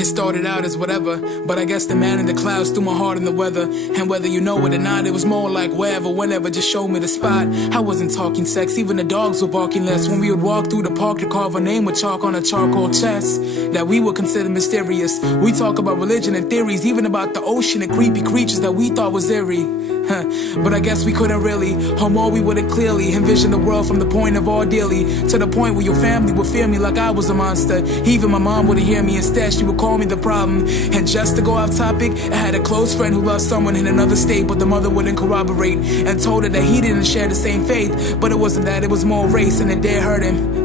It started out as whatever, but I guess the man in the clouds threw my heart in the weather. And whether you know it or not, it was more like wherever, whenever, just show me the spot. I wasn't talking sex, even the dogs were barking less when we would walk through the park to carve a name with chalk on a charcoal chest that we would consider mysterious. We talk about religion and theories, even about the ocean and creepy creatures that we thought was eerie. But I guess we couldn't really, or more we wouldn't clearly envision the world from the point of ordeally to the point where your family would fear me like I was a monster. Even my mom wouldn't hear me, instead she would call me the problem. And just to go off topic, I had a close friend who loved someone in another state, but the mother wouldn't corroborate and told her that he didn't share the same faith. But it wasn't that, it was more race, and it did hurt him.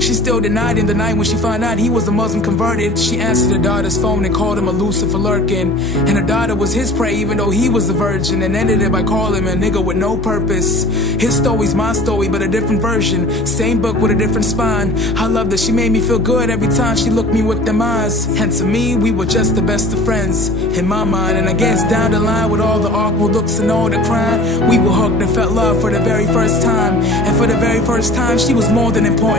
She still denied in the night when she found out he was a Muslim converted. She answered her daughter's phone and called him a Lucifer lurking. And her daughter was his prey even though he was a virgin, and ended it by calling him a nigga with no purpose. His story's my story but a different version, same book with a different spine. I love that she made me feel good every time she looked me with them eyes. And to me, we were just the best of friends in my mind. And I guess down the line with all the awkward looks and all the crying, we were hooked and felt love for the very first time. And for the very first time, she was more than important.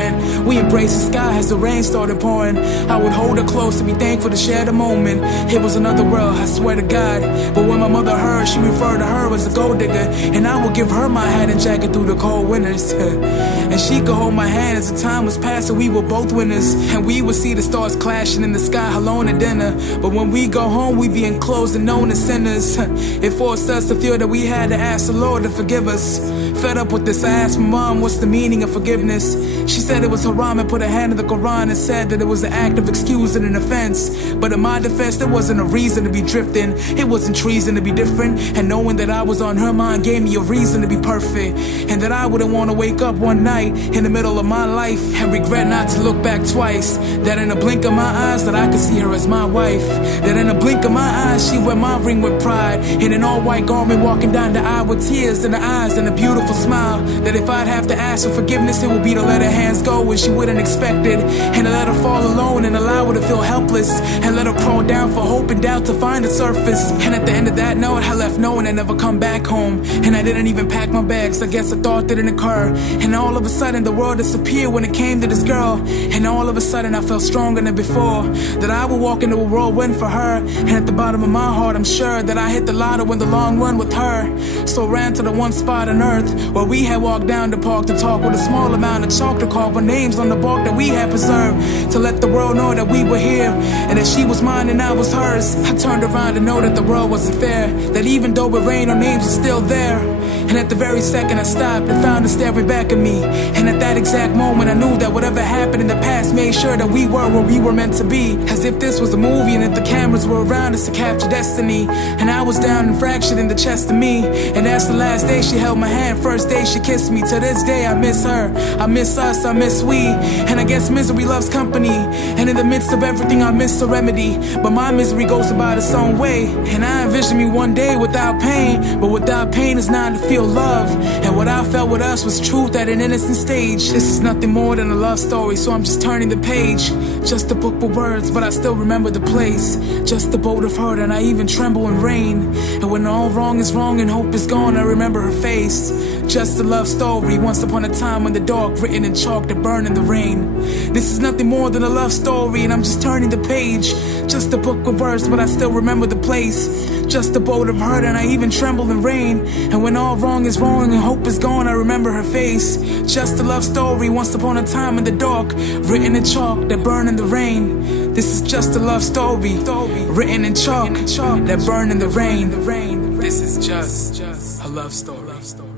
We embraced the sky as the rain started pouring. I would hold her close and be thankful to share the moment. It was another world, I swear to God. But when my mother heard, she referred to her as a gold digger, and I would give her my hat and jacket through the cold winters. And she could hold my hand as the time was passing. We were both winners, and we would see the stars clashing in the sky alone at dinner. But when we go home, we be enclosed and known as sinners. It forced us to feel that we had to ask the Lord to forgive us. Fed up with this, I asked my mom what's the meaning of forgiveness. She said it was haram and put her hand in the Quran and said that it was an act of excusing an offense. But in my defense, there wasn't a reason to be drifting. It wasn't treason to be different. And knowing that I was on her mind gave me a reason to be perfect. And that I wouldn't want to wake up one night in the middle of my life and regret not to look back twice. That in a blink of my eyes that I could see her as my wife. That in a blink of my eyes she wear my ring with pride. In an all white garment walking down the aisle with tears in her eyes and a beautiful smile. That if I'd have to ask for forgiveness, it would be to let her hands go when she wouldn't expect it, and to let her fall alone and allow her to feel helpless, and let her crawl down for hope and doubt to find the surface. And at the end of that note, I left knowing I'd never come back home. And I didn't even pack my bags, I guess a thought didn't occur. And all of a sudden the world disappeared when it came to this girl. And all of a sudden I felt stronger than before, that I would walk into a whirlwind for her. And at the bottom of my heart I'm sure that I hit the lotto in the long run with her. So ran to the one spot on earth where we had walked down the park to talk, with a small amount of chalk to carve our names on the bark that we had preserved, to let the world know that we were here and that she was mine and I was hers. I turned around to know that the world wasn't fair, that even though it rained our names were still there. And at the very second I stopped and found her staring back at me. And at that exact moment I knew that whatever happened in the past made sure that we were where we were meant to be. As if this was a movie and that the cameras were around us to capture destiny. And I was down and fractured in the chest of me. And that's the last day she held my hand, first day she kissed me. To this day I miss her, I miss us, I miss we. And I guess misery loves company. And in the midst of everything I miss a remedy. But my misery goes about its own way. And I envision me one day without pain. But without pain is not to feel love. And what I felt with us was truth at an innocent stage. This is nothing more than a love story, so I'm just turning the page. Just a book with words, but I still remember the place. Just a bolt of hurt, and I even tremble in rain. And when all wrong is wrong and hope is gone, I remember her face. Just a love story, once upon a time in the dark, written in chalk that burned in the rain. This is nothing more than a love story, and I'm just turning the page. Just a book of words, but I still remember the place. Just a bolt of hurt, and I even tremble in rain. And when all wrong is wrong and hope is gone, I remember her face. Just a love story, once upon a time in the dark, written in chalk that burned in the rain. This is just a love story, written in chalk that burned in the rain. This is just a love story.